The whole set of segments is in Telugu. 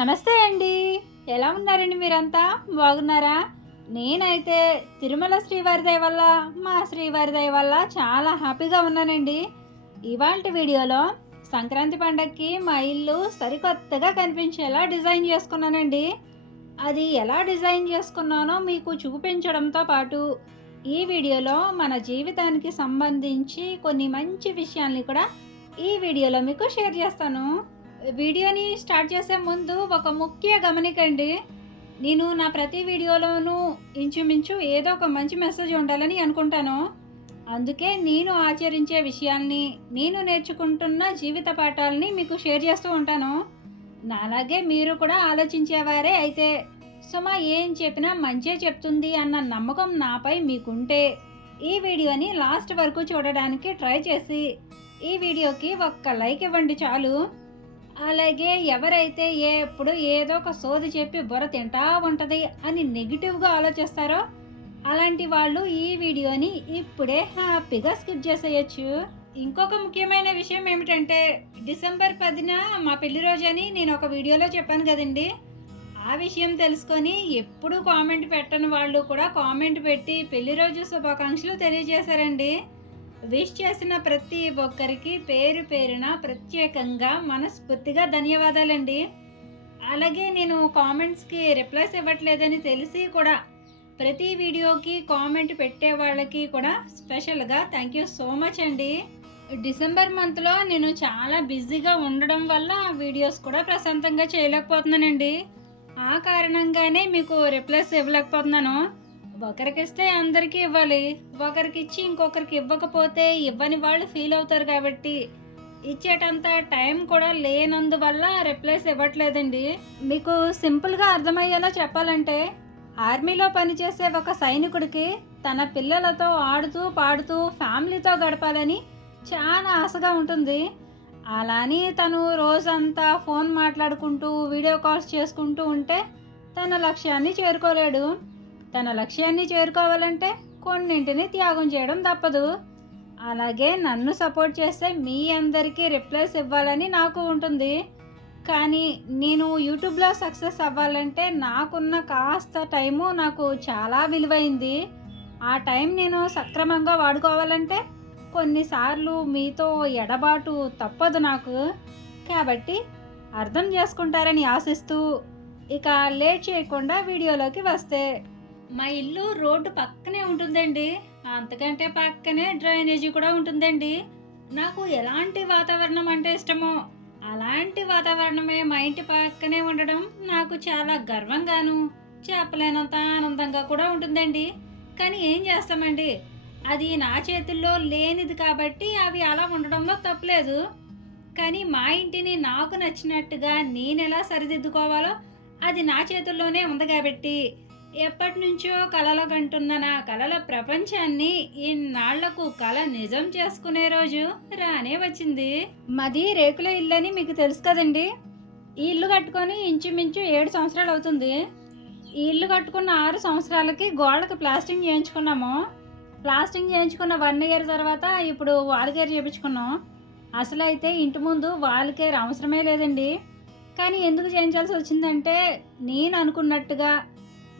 నమస్తే అండి. ఎలా ఉన్నారండి మీరంతా? బాగున్నారా? నేనైతే తిరుమల శ్రీవారి దయ వల్ల, మా శ్రీవారి దయ వల్ల చాలా హ్యాపీగా ఉన్నానండి. ఇవాల్టి వీడియోలో సంక్రాంతి పండగకి మా ఇల్లు సరికొత్తగా కనిపించేలా డిజైన్ చేసుకున్నానండి. అది ఎలా డిజైన్ చేసుకున్నానో మీకు చూపించడంతో పాటు, ఈ వీడియోలో మన జీవితానికి సంబంధించి కొన్ని మంచి విషయాల్ని కూడా ఈ వీడియోలో మీకు షేర్ చేస్తాను. వీడియోని స్టార్ట్ చేసే ముందు ఒక ముఖ్య గమనికండి. నేను నా ప్రతి వీడియోలోనూ ఇంచుమించు ఏదో ఒక మంచి మెసేజ్ ఉండాలని అనుకుంటాను. అందుకే నేను ఆచరించే విషయాల్ని, నేను నేర్చుకుంటున్న జీవిత పాఠాలని మీకు షేర్ చేస్తూ ఉంటాను. నాలాగే మీరు కూడా ఆలోచించేవారే అయితే సుమ ఏం చెప్పినా మంచే చెప్తుంది అన్న నమ్మకం నాపై మీకుంటే ఈ వీడియోని లాస్ట్ వరకు చూడడానికి ట్రై చేసి ఈ వీడియోకి ఒక్క లైక్ ఇవ్వండి చాలు. అలాగే ఎవరైతే ఎప్పుడు ఏదో ఒక సోది చెప్పి బుర్ర తింటా ఉంటుంది అని నెగిటివ్గా ఆలోచిస్తారో అలాంటి వాళ్ళు ఈ వీడియోని ఇప్పుడే హ్యాపీగా స్కిప్ చేసేయచ్చు. ఇంకొక ముఖ్యమైన విషయం ఏమిటంటే, డిసెంబర్ 10న మా పెళ్లి రోజని నేను ఒక వీడియోలో చెప్పాను కదండి. ఆ విషయం తెలుసుకొని ఎప్పుడు కామెంట్ పెట్టని వాళ్ళు కూడా కామెంట్ పెట్టి పెళ్లి రోజు శుభాకాంక్షలు తెలియజేశారండి. విష్ చేసిన ప్రతి ఒక్కరికి పేరు పేరున ప్రత్యేకంగా మనస్ఫూర్తిగా ధన్యవాదాలండి. అలాగే నేను కామెంట్స్కి రిప్లైస్ ఇవ్వట్లేదని తెలిసి కూడా ప్రతి వీడియోకి కామెంట్ పెట్టే వాళ్ళకి కూడా స్పెషల్గా థ్యాంక్ యూ సో మచ్ అండి. డిసెంబర్ మంత్లో నేను చాలా బిజీగా ఉండడం వల్ల వీడియోస్ కూడా ప్రశాంతంగా చేయలేకపోతున్నానండి. ఆ కారణంగానే మీకు రిప్లైస్ ఇవ్వలేకపోతున్నాను. ఒకరికిస్తే అందరికీ ఇవ్వాలి, ఒకరికి ఇచ్చి ఇంకొకరికి ఇవ్వకపోతే ఇవ్వని వాళ్ళు ఫీల్ అవుతారు కాబట్టి ఇచ్చేటంత టైం కూడా లేనందువల్ల రిప్లైస్ ఇవ్వట్లేదండి. మీకు సింపుల్గా అర్థమయ్యేలా చెప్పాలంటే, ఆర్మీలో పనిచేసే ఒక సైనికుడికి తన పిల్లలతో ఆడుతూ పాడుతూ ఫ్యామిలీతో గడపాలని చాలా ఆశగా ఉంటుంది. అలాని తను రోజంతా ఫోన్ మాట్లాడుకుంటూ వీడియో కాల్స్ చేసుకుంటూ ఉంటే తన లక్ష్యాన్ని చేరుకోలేడు. తన లక్ష్యాన్ని చేరుకోవాలంటే కొన్నింటిని త్యాగం చేయడం తప్పదు. అలాగే నన్ను సపోర్ట్ చేస్తే మీ అందరికీ రిప్లైస్ ఇవ్వాలని నాకు ఉంటుంది. కానీ నేను యూట్యూబ్లో సక్సెస్ అవ్వాలంటే నాకున్న కాస్త టైము నాకు చాలా విలువైంది. ఆ టైం నేను సక్రమంగా వాడుకోవాలంటే కొన్నిసార్లు మీతో ఎడబాటు తప్పదు నాకు. కాబట్టి అర్థం చేసుకుంటారని ఆశిస్తూ ఇక లేట్ చేయకుండా వీడియోలోకి వస్తే, మా ఇల్లు రోడ్డు పక్కనే ఉంటుందండి. అంతకంటే పక్కనే డ్రైనేజీ కూడా ఉంటుందండి. నాకు ఎలాంటి వాతావరణం అంటే ఇష్టమో అలాంటి వాతావరణమే మా ఇంటి పక్కనే ఉండడం నాకు చాలా గర్వంగాను చెప్పలేనంత ఆనందంగా కూడా ఉంటుందండి. కానీ ఏం చేస్తామండి, అది నా చేతుల్లో లేనిది కాబట్టి అవి అలా ఉండడంలో తప్పులేదు. కానీ మా ఇంటిని నాకు నచ్చినట్టుగా నేను ఎలా సరిదిద్దుకోవాలో అది నా చేతుల్లోనే ఉంది కాబట్టి ఎప్పటి నుంచో కలలు కంటున్న నా కలల ప్రపంచాన్ని ఇన్నాళ్లకు కల నిజం చేసుకునే రోజు రానే వచ్చింది. మాది రేకుల ఇల్లు అని మీకు తెలుసు కదండి. ఈ ఇల్లు కట్టుకొని ఇంచుమించు 7 సంవత్సరాలు అవుతుంది. ఈ ఇల్లు కట్టుకున్న 6 సంవత్సరాలకి గోడకు ప్లాస్టింగ్ చేయించుకున్నాము. ప్లాస్టింగ్ చేయించుకున్న 1 ఇయర్ తర్వాత ఇప్పుడు వాల్ కేర్ చేయించుకున్నాం. అసలు అయితే ఇంటి ముందు వాల్ కేర్ అవసరమే లేదండి. కానీ ఎందుకు చేయించాల్సి వచ్చిందంటే, నేను అనుకున్నట్టుగా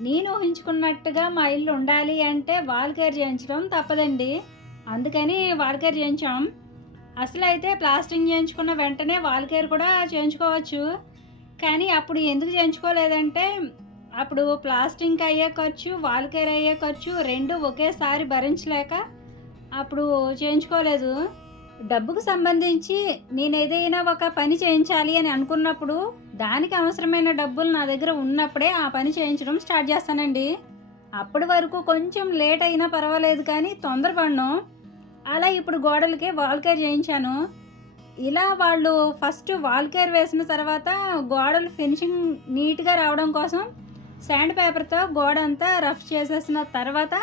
నేను ఊహించుకున్నట్టుగా మా ఇల్లు ఉండాలి అంటే వాల్ కేర్ చేయించడం తప్పదండి. అందుకని వాల్ కేర్ చేయించాం. అసలు అయితే ప్లాస్టింగ్ చేయించుకున్న వెంటనే వాల్ కేర్ కూడా చేయించుకోవచ్చు. కానీ అప్పుడు ఎందుకు చేయించుకోలేదంటే, అప్పుడు ప్లాస్టింగ్కి అయ్యే ఖర్చు, వాల్ కేర్ అయ్యే ఖర్చు రెండు ఒకేసారి భరించలేక అప్పుడు చేయించుకోలేదు. డబ్బుకు సంబంధించి నేను ఏదైనా ఒక పని చేయించాలి అని అనుకున్నప్పుడు దానికి అవసరమైన డబ్బులు నా దగ్గర ఉన్నప్పుడే ఆ పని చేయించడం స్టార్ట్ చేస్తానండి. అప్పటి వరకు కొంచెం లేట్ అయినా పర్వాలేదు కానీ తొందరపడను. అలా ఇప్పుడు గోడలకి వాల్ కేర్ చేయించాను. ఇలా వాళ్ళు ఫస్ట్ వాల్ కేర్ వేసిన తర్వాత గోడలు ఫినిషింగ్ నీట్గా రావడం కోసం శాండ్ పేపర్తో గోడ అంతా రఫ్ చేసేసిన తర్వాత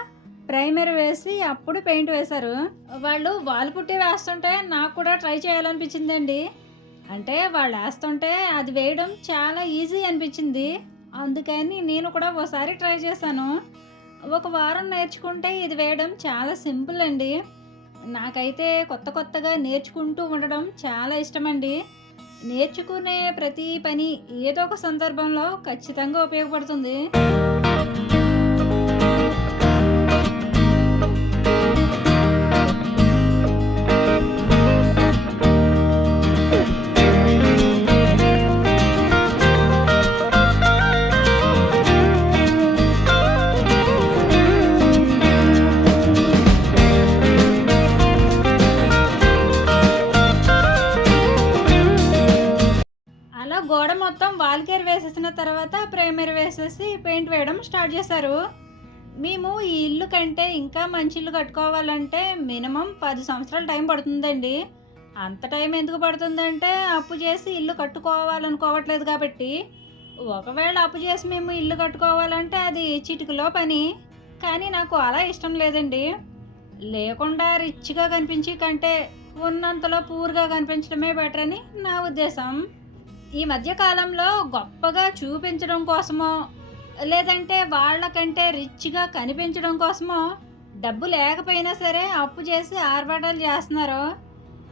ప్రైమర్ వేసి అప్పుడు పెయింట్ వేశారు. వాళ్ళు వాల్ పుట్టి వేస్తుంటే నాకు కూడా ట్రై చేయాలనిపించిందండి. అంటే వాళ్ళు వేస్తుంటే అది వేయడం చాలా ఈజీ అనిపించింది. అందుకని నేను కూడా ఓసారి ట్రై చేశాను. ఒక వారం నేర్చుకుంటే ఇది వేయడం చాలా సింపుల్ అండి. నాకైతే కొత్తగా నేర్చుకుంటూ ఉండడం చాలా ఇష్టమండి. నేర్చుకునే ప్రతి పని ఏదో ఒక సందర్భంలో ఖచ్చితంగా ఉపయోగపడుతుంది. అలా గోడ మొత్తం వాల్కేర్ వేసేసిన తర్వాత ప్రైమర్ వేసేసి పెయింట్ వేయడం స్టార్ట్ చేశారు. మేము ఈ ఇల్లు కంటే ఇంకా మంచి ఇల్లు కట్టుకోవాలంటే మినిమం 10 సంవత్సరాలు టైం పడుతుందండి. అంత టైం ఎందుకు పడుతుందంటే అప్పు చేసి ఇల్లు కట్టుకోవాలనుకోవట్లేదు కాబట్టి. ఒకవేళ అప్పు చేసి మేము ఇల్లు కట్టుకోవాలంటే అది చిటికలో పని. కానీ నాకు అలా ఇష్టం లేదండి. లేకుండా రిచ్గా కనిపించి కంటే ఉన్నంతలో పూర్గా కనిపించడమే బెటర్ అని నా ఉద్దేశం. ఈ మధ్య కాలంలో గొప్పగా చూపించడం కోసమో లేదంటే వాళ్ళకంటే రిచ్గా కనిపించడం కోసమో డబ్బు లేకపోయినా సరే అప్పు చేసి ఆర్భాటాలు చేస్తున్నారు.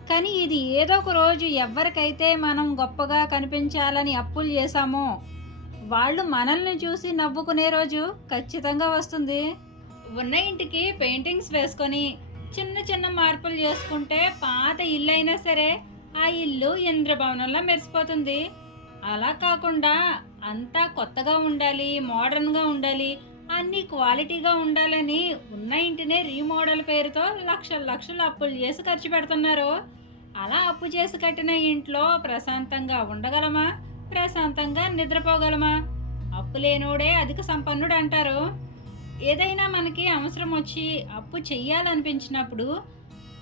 కానీ ఇది ఏదో ఒక రోజు ఎవరికైతే మనం గొప్పగా కనిపించాలని అప్పులు చేశామో వాళ్ళు మనల్ని చూసి నవ్వుకునే రోజు ఖచ్చితంగా వస్తుంది. ఉన్న ఇంటికి పెయింటింగ్స్ వేసుకొని చిన్న చిన్న మార్పులు చేసుకుంటే పాత ఇల్లు అయినా సరే ఆ ఇల్లు ఇంద్రభవనంలో మెరిసిపోతుంది. అలా కాకుండా అంతా కొత్తగా ఉండాలి, మోడర్న్గా ఉండాలి, అన్నీ క్వాలిటీగా ఉండాలని ఉన్న ఇంటినే రీమోడల్ పేరుతో లక్షల లక్షలు అప్పులు చేసి ఖర్చు పెడుతున్నారు. అలా అప్పు చేసి కట్టిన ఇంట్లో ప్రశాంతంగా ఉండగలమా, ప్రశాంతంగా నిద్రపోగలమా? అప్పు లేనోడే అధిక సంపన్నుడు అంటారు. ఏదైనా మనకి అవసరం వచ్చి అప్పు చెయ్యాలనిపించినప్పుడు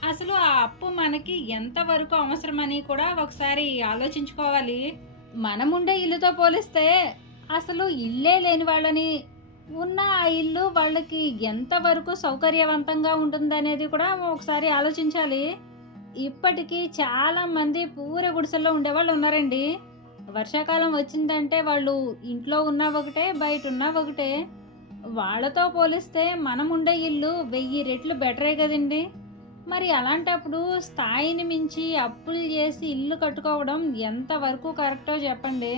అసలు ఆ అప్పు మనకి ఎంతవరకు అవసరమని కూడా ఒకసారి ఆలోచించుకోవాలి. మనముండే ఇల్లుతో పోలిస్తే అసలు ఇల్లే లేని వాళ్ళని ఉన్న ఆ ఇల్లు వాళ్ళకి ఎంతవరకు సౌకర్యవంతంగా ఉంటుందనేది కూడా ఒకసారి ఆలోచించాలి. ఇప్పటికీ చాలామంది పూర గుడిసెల్లో ఉండేవాళ్ళు ఉన్నారండి. వర్షాకాలం వచ్చిందంటే వాళ్ళు ఇంట్లో ఉన్నా ఒకటే, బయట ఉన్నా ఒకటే. వాళ్ళతో పోలిస్తే మనం ఉండే ఇల్లు 1000 రెట్లు బెటరే కదండి. మరి అలాంటప్పుడు స్థాయిని మించి అప్పులు చేసి ఇల్లు కట్టుకోవడం ఎంతవరకు కరెక్టో చెప్పండి.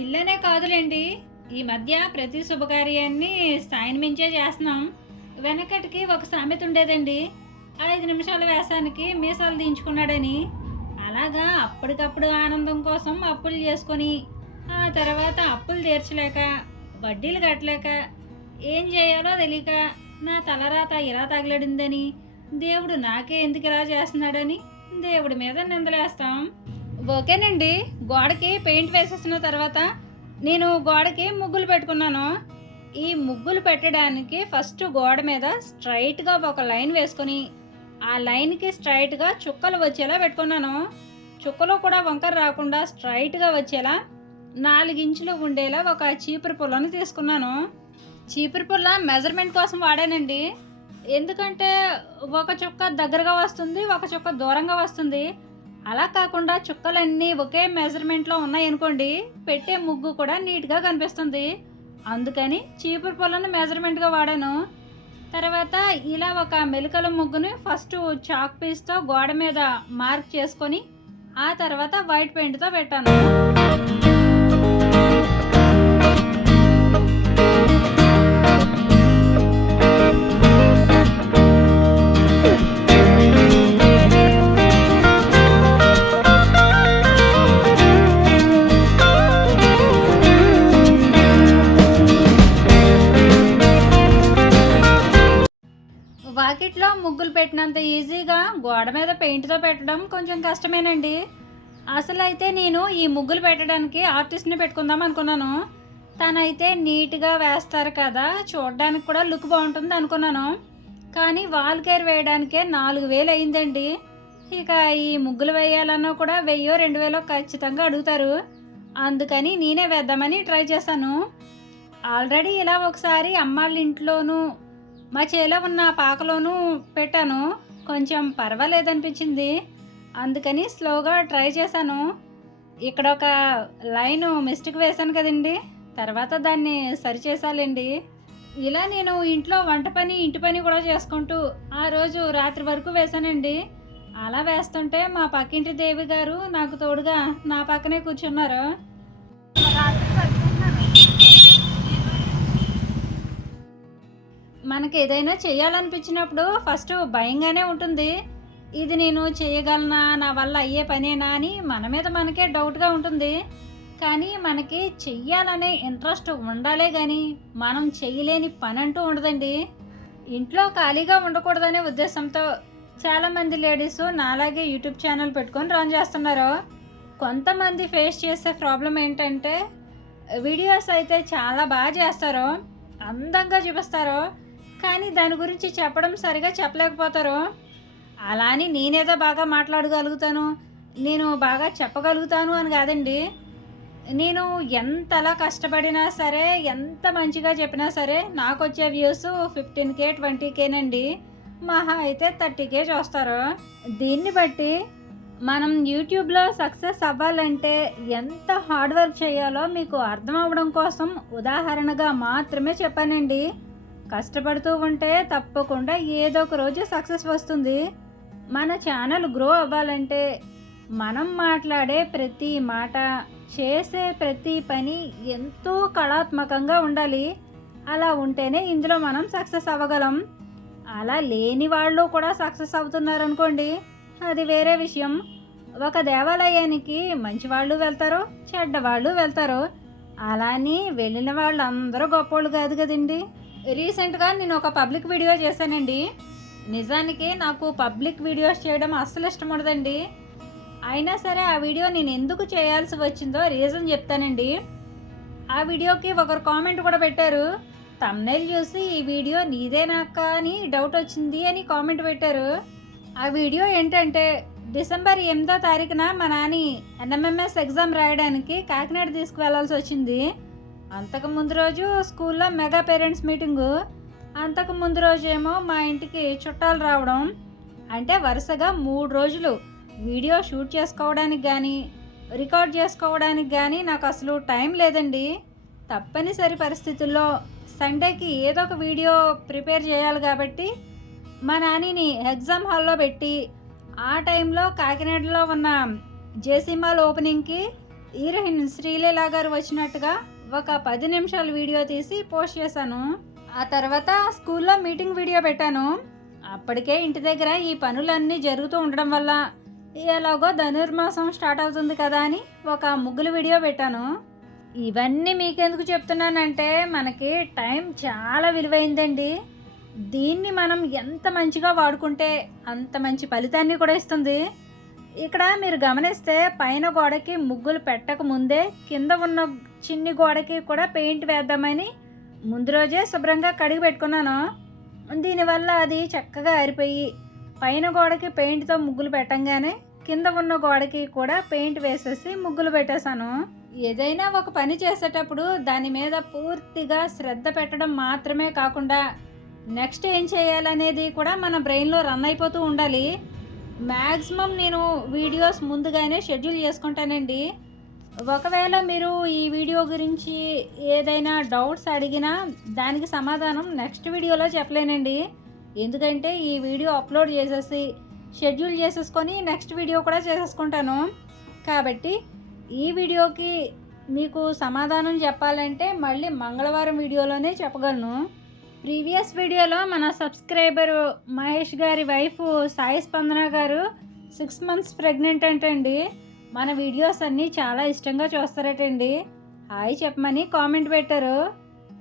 ఇల్లనే కాదులేండి, ఈ మధ్య ప్రతి శుభకార్యాన్ని స్థాయిని మించే చేస్తున్నాం. వెనకటికి ఒక సామెత ఉండేదండి, 5 నిమిషాల వేసానికి మీసాలు దించుకున్నాడని. అలాగా అప్పటికప్పుడు ఆనందం కోసం అప్పులు చేసుకొని ఆ తర్వాత అప్పులు తీర్చలేక వడ్డీలు కట్టలేక ఏం చేయాలో తెలియక నా తలరాత ఇలా తగలడిందని, దేవుడు నాకే ఎందుకు ఇలా చేస్తున్నాడని దేవుడి మీద నిందలేస్తాం. ఓకేనండి, గోడకి పెయింట్ వేసేసిన తర్వాత నేను గోడకి ముగ్గులు పెట్టుకున్నాను. ఈ ముగ్గులు పెట్టడానికి ఫస్ట్ గోడ మీద స్ట్రైట్గా ఒక లైన్ వేసుకొని ఆ లైన్కి స్ట్రైట్గా చుక్కలు వచ్చేలా పెట్టుకున్నాను. చుక్కలు కూడా వంకర రాకుండా స్ట్రైట్గా వచ్చేలా 4 ఇంచులు ఉండేలా ఒక చీపురు పుల్లను తీసుకున్నాను. చీపురు పుల్ల మెజర్మెంట్ కోసం వాడానండి. ఎందుకంటే ఒక చుక్క దగ్గరగా వస్తుంది, ఒక చుక్క దూరంగా వస్తుంది. అలా కాకుండా చుక్కలన్నీ ఒకే మెజర్మెంట్లో ఉన్నాయనుకోండి, పెట్టే ముగ్గు కూడా నీట్గా కనిపిస్తుంది. అందుకని చీపురు పుల్లను మెజర్మెంట్గా వాడాను. తర్వాత ఇలా ఒక మెలికల ముగ్గుని ఫస్ట్ చాక్ పీస్తో గోడ మీద మార్క్ చేసుకొని ఆ తర్వాత వైట్ పెయింట్తో పెట్టాను. వాకిట్లో ముగ్గులు పెట్టినంత ఈజీగా గోడ మీద పెయింట్తో పెట్టడం కొంచెం కష్టమేనండి. అసలు అయితే నేను ఈ ముగ్గులు పెట్టడానికి ఆర్టిస్ట్ని పెట్టుకుందాం అనుకున్నాను. తనైతే నీట్గా వేస్తారు కదా, చూడడానికి కూడా లుక్ బాగుంటుంది అనుకున్నాను. కానీ వాల్ కేర్ వేయడానికే 4000 అయిందండి. ఇక ఈ ముగ్గులు వేయాలన్నా కూడా 1000-2000 ఖచ్చితంగా అడుగుతారు. అందుకని నేనే వేద్దామని ట్రై చేశాను. ఆల్రెడీ ఇలా ఒకసారి అమ్మాళ్ళ ఇంట్లోనూ మా చేలో ఉన్న పాకలోనూ పెట్టాను. కొంచెం పర్వాలేదనిపించింది, అందుకని స్లోగా ట్రై చేశాను. ఇక్కడ ఒక లైన్ మిస్టేక్ వేశాను కదండి, తర్వాత దాన్ని సరిచేసాలండి. ఇలా నేను ఇంట్లో వంట పని ఇంటి పని కూడా చేసుకుంటూ ఆ రోజు రాత్రి వరకు వేశానండి. అలా వేస్తుంటే మా పక్కింటి దేవి గారు నాకు తోడుగా నా పక్కనే కూర్చున్నారు. మనకి ఏదైనా చేయాలనిపించినప్పుడు ఫస్ట్ భయంగానే ఉంటుంది. ఇది నేను చేయగలనా? నా వల్ల అయ్యే పనేనా? అని మన మీద మనకే డౌట్‌గా ఉంటుంది. కానీ మనకి చెయ్యాలనే ఇంట్రెస్ట్ ఉండాలే గానీ, మనం చెయ్యలేని పనంటూ ఉండదండి. ఇంట్లో ఖాళీగా ఉండకూడదనే ఉద్దేశంతో చాలామంది లేడీసు నాలాగే యూట్యూబ్ ఛానల్ పెట్టుకొని రన్ చేస్తున్నారు. కొంతమంది ఫేస్ చేసే ప్రాబ్లం ఏంటంటే, వీడియోస్ అయితే చాలా బాగా చేస్తారు, అందంగా చూపిస్తారు, కానీ దాని గురించి చెప్పడం సరిగా చెప్పలేకపోతారు. అలా అని నేనేదో బాగా మాట్లాడగలుగుతాను, నేను బాగా చెప్పగలుగుతాను అని కాదండి. నేను ఎంతలా కష్టపడినా సరే, ఎంత మంచిగా చెప్పినా సరే, నాకొచ్చే వ్యూస్ 15K 20Kనండి. మహా అయితే 30K చూస్తారు. దీన్ని బట్టి మనం యూట్యూబ్లో సక్సెస్ అవ్వాలంటే ఎంత హార్డ్ వర్క్ చేయాలో మీకు అర్థం అవ్వడం కోసం ఉదాహరణగా మాత్రమే చెప్పానండి. కష్టపడుతూ ఉంటే తప్పకుండా ఏదో ఒక రోజు సక్సెస్ వస్తుంది. మన ఛానల్ గ్రో అవ్వాలంటే మనం మాట్లాడే ప్రతి మాట, చేసే ప్రతి పని ఎంతో కళాత్మకంగా ఉండాలి. అలా ఉంటేనే ఇందులో మనం సక్సెస్ అవ్వగలం. అలా లేని వాళ్ళు కూడా సక్సెస్ అవుతున్నారనుకోండి, అది వేరే విషయం. ఒక దేవాలయానికి మంచివాళ్ళు వెళ్తారు, చెడ్డవాళ్ళు వెళ్తారు. అలా అని వెళ్ళిన వాళ్ళందరూ గొప్పోళ్ళు కాదు కదండి. రీసెంట్గా నేను ఒక పబ్లిక్ వీడియో చేశానండి. నిజానికి నాకు పబ్లిక్ వీడియోస్ చేయడం అస్సలు ఇష్టం ఉండదండి. అయినా సరే ఆ వీడియో నేను ఎందుకు చేయాల్సి వచ్చిందో రీజన్ చెప్తానండి. ఆ వీడియోకి ఒకరు కామెంట్ కూడా పెట్టారు. థంబ్నెయిల్ చూసి ఈ వీడియో నీదేనాక అని డౌట్ వచ్చింది అని కామెంట్ పెట్టారు. ఆ వీడియో ఏంటంటే, డిసెంబర్ 8వ తారీఖున మా నాని NMMS ఎగ్జామ్ రాయడానికి కాకినాడ తీసుకువెళ్ళాల్సి వచ్చింది. అంతకు ముందు రోజు స్కూల్లో మెగా పేరెంట్స్ మీటింగు, అంతకు ముందు రోజేమో మా ఇంటికి చుట్టాలు రావడం. అంటే వరుసగా 3 రోజులు వీడియో షూట్ చేసుకోవడానికి కానీ, రికార్డ్ చేసుకోవడానికి కానీ నాకు అసలు టైం లేదండి. తప్పనిసరి పరిస్థితుల్లో సండేకి ఏదో ఒక వీడియో ప్రిపేర్ చేయాలి కాబట్టి మా నానిని ఎగ్జామ్ హాల్లో పెట్టి, ఆ టైంలో కాకినాడలో ఉన్న జేసీ మాల్ ఓపెనింగ్కి హీరోయిన్ శ్రీలీల గారు వచ్చినట్టుగా ఒక 10 నిమిషాల వీడియో తీసి పోస్ట్ చేశాను. ఆ తర్వాత స్కూల్లో మీటింగ్ వీడియో పెట్టాను. అప్పటికే ఇంటి దగ్గర ఈ పనులన్నీ జరుగుతూ ఉండడం వల్ల ఎలాగో ధనుర్మాసం స్టార్ట్ అవుతుంది కదా అని ఒక ముగ్గులు వీడియో పెట్టాను. ఇవన్నీ మీకెందుకు చెప్తున్నానంటే, మనకి టైం చాలా విలువైందండి. దీన్ని మనం ఎంత మంచిగా వాడుకుంటే అంత మంచి ఫలితాన్ని కూడా ఇస్తుంది. ఇక్కడ మీరు గమనిస్తే పైన గోడకి ముగ్గులు పెట్టక ముందే కింద ఉన్న చిన్ని గోడకి కూడా పెయింట్ వేద్దామని ముందు రోజే శుభ్రంగా కడిగి పెట్టుకున్నాను. దీనివల్ల అది చక్కగా ఆరిపోయి పైన గోడకి పెయింట్తో ముగ్గులు పెట్టంగానే కింద ఉన్న గోడకి కూడా పెయింట్ వేసేసి ముగ్గులు పెట్టేశాను. ఏదైనా ఒక పని చేసేటప్పుడు దాని మీద పూర్తిగా శ్రద్ధ పెట్టడం మాత్రమే కాకుండా నెక్స్ట్ ఏం చేయాలనేది కూడా మన బ్రెయిన్లో రన్ అయిపోతూ ఉండాలి. మ్యాక్సిమం నేను వీడియోస్ ముందుగానే షెడ్యూల్ చేసుకుంటానండి. ఒకవేళ మీరు ఈ వీడియో గురించి ఏదైనా డౌట్స్ అడిగినా దానికి సమాధానం నెక్స్ట్ వీడియోలో చెప్పలేనండి. ఎందుకంటే ఈ వీడియో అప్లోడ్ చేసేసి షెడ్యూల్ చేసేసుకొని నెక్స్ట్ వీడియో కూడా చేసేసుకుంటాను. కాబట్టి ఈ వీడియోకి మీకు సమాధానం చెప్పాలంటే మళ్ళీ మంగళవారం వీడియోలోనే చెప్పగలను. ప్రీవియస్ వీడియోలో మన సబ్స్క్రైబరు మహేష్ గారి వైఫ్ సాయి స్పందన గారు 6 months ప్రెగ్నెంట్ అంటండి. మన వీడియోస్ అన్నీ చాలా ఇష్టంగా చూస్తారటండి. హాయ్ చెప్పమని కామెంట్ పెట్టారు.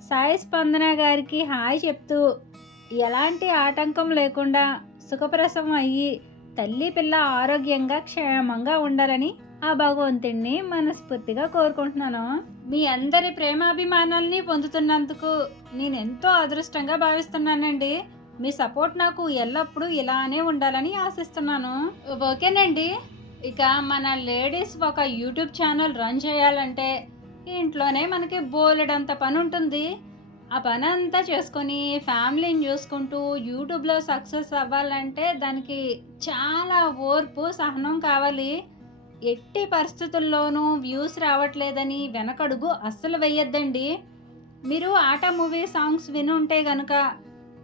సాయి స్పందన గారికి హాయ్ చెప్తూ ఎలాంటి ఆటంకం లేకుండా సుఖప్రసవం అయ్యి తల్లి పిల్ల ఆరోగ్యంగా క్షేమంగా ఉండాలని ఆ భగవంతుడిని మనస్ఫూర్తిగా కోరుకుంటున్నాను. మీ అందరి ప్రేమాభిమానాల్ని పొందుతున్నందుకు నేను ఎంతో అదృష్టంగా భావిస్తున్నానండి. మీ సపోర్ట్ నాకు ఎల్లప్పుడూ ఇలానే ఉండాలని ఆశిస్తున్నాను. ఓకేనండి. ఇక మన లేడీస్ ఒక యూట్యూబ్ ఛానల్ రన్ చేయాలంటే ఇంట్లోనే మనకి బోలెడంత పని ఉంటుంది. ఆ పని అంతా చేసుకొని ఫ్యామిలీని చూసుకుంటూ యూట్యూబ్లో సక్సెస్ అవ్వాలంటే దానికి చాలా ఓర్పు సహనం కావాలి. ఎట్టి పరిస్థితుల్లోనూ వ్యూస్ రావట్లేదని వెనకడుగు అస్సలు వేయొద్దండి. మీరు ఆట మూవీ సాంగ్స్ విని ఉంటే కనుక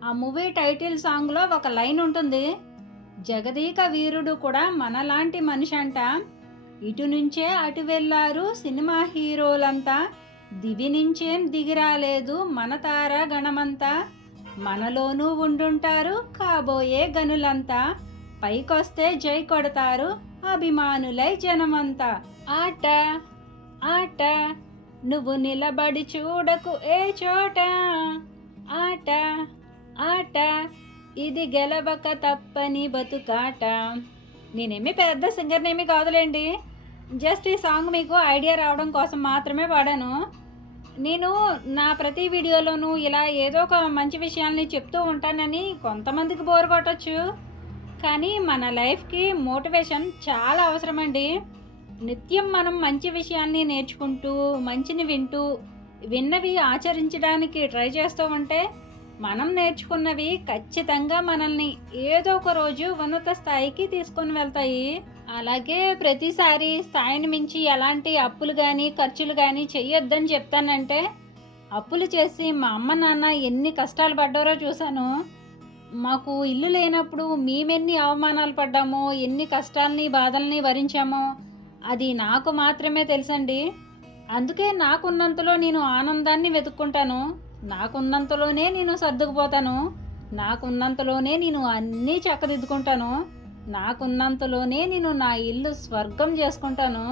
ఆ మూవీ టైటిల్ సాంగ్లో ఒక లైన్ ఉంటుంది, జగదీక వీరుడు కూడా మనలాంటి మనిషి అంట. ఇటు నుంచే అటు వెళ్ళారు సినిమా హీరోలంతా, దివి నుంచేం దిగిరాలేదు మన తార గణమంతా, మనలోనూ ఉండుంటారు కాబోయే గనులంతా, పైకొస్తే జై కొడతారు అభిమానులై జనమంతా. ఆట ఆట నువ్వు నిలబడి చూడకు ఏ చోట, ఆట ఆట ఇది గెలవక తప్పని బతుకాట. నేనేమి పెద్ద సింగర్నేమి కాదులేండి, జస్ట్ ఈ సాంగ్ మీకు ఐడియా రావడం కోసం మాత్రమే పాడాను. నేను నా ప్రతి వీడియోలోనూ ఇలా ఏదో ఒక మంచి విషయాల్ని చెప్తూ ఉంటానని కొంతమందికి బోర్ కొట్టచ్చు, కానీ మన లైఫ్కి మోటివేషన్ చాలా అవసరమండి. నిత్యం మనం మంచి విషయాల్ని నేర్చుకుంటూ మంచిని వింటూ విన్నవి ఆచరించడానికి ట్రై చేస్తూ ఉంటే మనం నేర్చుకున్నవి ఖచ్చితంగా మనల్ని ఏదో ఒక రోజు ఉన్నత స్థాయికి తీసుకొని వెళ్తాయి. అలాగే ప్రతిసారి స్థాయిని మించి ఎలాంటి అప్పులు కానీ ఖర్చులు కానీ చెయ్యొద్దని చెప్తానంటే, అప్పులు చేసి మా అమ్మ నాన్న ఎన్ని కష్టాలు పడ్డారో చూశాను. మాకు ఇల్లు లేనప్పుడు మేమెన్ని అవమానాలు పడ్డామో, ఎన్ని కష్టాలని బాధల్ని భరించామో అది నాకు మాత్రమే తెలుసండి. అందుకే నాకున్నంతలో నేను ఆనందాన్ని వెతుక్కుంటాను, నాకున్నంతలోనే నేను సర్దుకుపోతాను, నాకున్నంతలోనే నేను అన్నీ చక్కదిద్దుకుంటాను, నాకున్నంతలోనే నేను నా ఇల్లు స్వర్గం చేసుకుంటాను.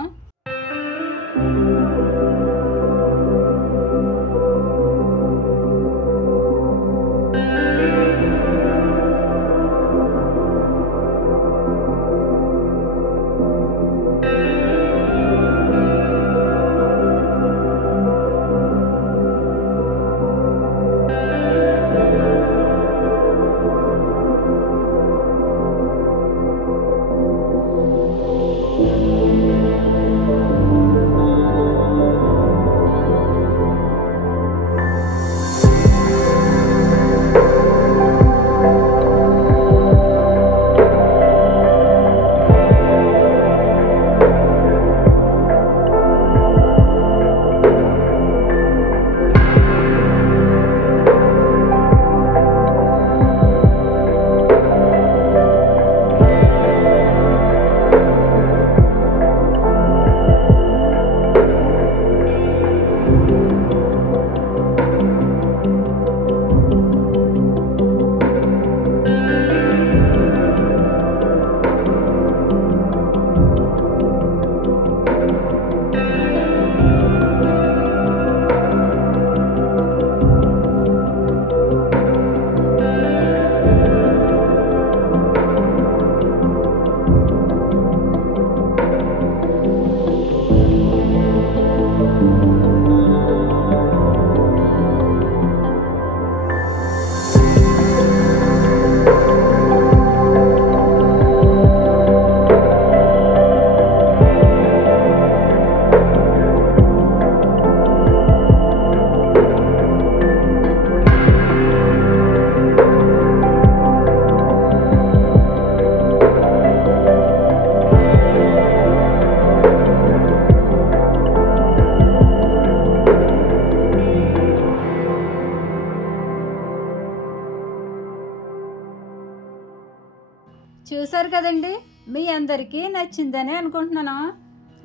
చూసారు కదండి, మీ అందరికీ నచ్చిందని అనుకుంటున్నాను.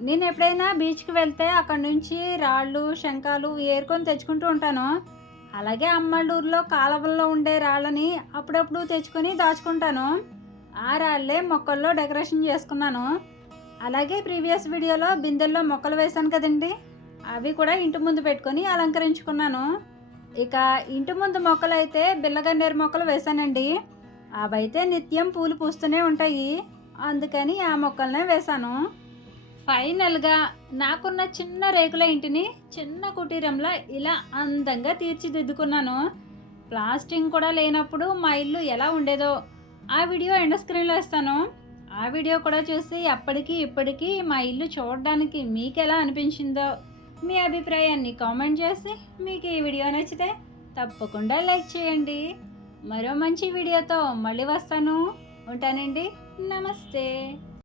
నేను ఎప్పుడైనా బీచ్కి వెళ్తే అక్కడ నుంచి రాళ్ళు శంఖాలు ఏరుకొని తెచ్చుకుంటూ ఉంటాను. అలాగే అమ్మళ్ళూరులో కాలువల్లో ఉండే రాళ్ళని అప్పుడప్పుడు తెచ్చుకొని దాచుకుంటాను. ఆ రాళ్ళే మొక్కల్లో డెకరేషన్ చేసుకున్నాను. అలాగే ప్రీవియస్ వీడియోలో బిందెల్లో మొక్కలు వేశాను కదండి, అవి కూడా ఇంటి ముందు పెట్టుకొని అలంకరించుకున్నాను. ఇక ఇంటి ముందు మొక్కలు అయితే బిల్లగన్నేరు మొక్కలు వేశానండి. అవైతే నిత్యం పూలు పూస్తూనే ఉంటాయి, అందుకని ఆ మొక్కలనే వేశాను. ఫైనల్గా నాకున్న చిన్న రేకుల ఇంటిని చిన్న కుటీరంలో ఇలా అందంగా తీర్చిదిద్దుకున్నాను. ప్లాస్టింగ్ కూడా లేనప్పుడు మా ఇల్లు ఎలా ఉండేదో ఆ వీడియో ఎండ్ స్క్రీన్లో ఇస్తాను. ఆ వీడియో కూడా చూసి అప్పటికి ఇప్పటికీ మా ఇల్లు చూడడానికి మీకు ఎలా అనిపించిందో మీ అభిప్రాయాన్ని కామెంట్ చేసి, మీకు ఈ వీడియో నచ్చితే తప్పకుండా లైక్ చేయండి. మరో మంచి వీడియోతో మళ్ళీ వస్తాను. ఉంటానండి. నమస్తే.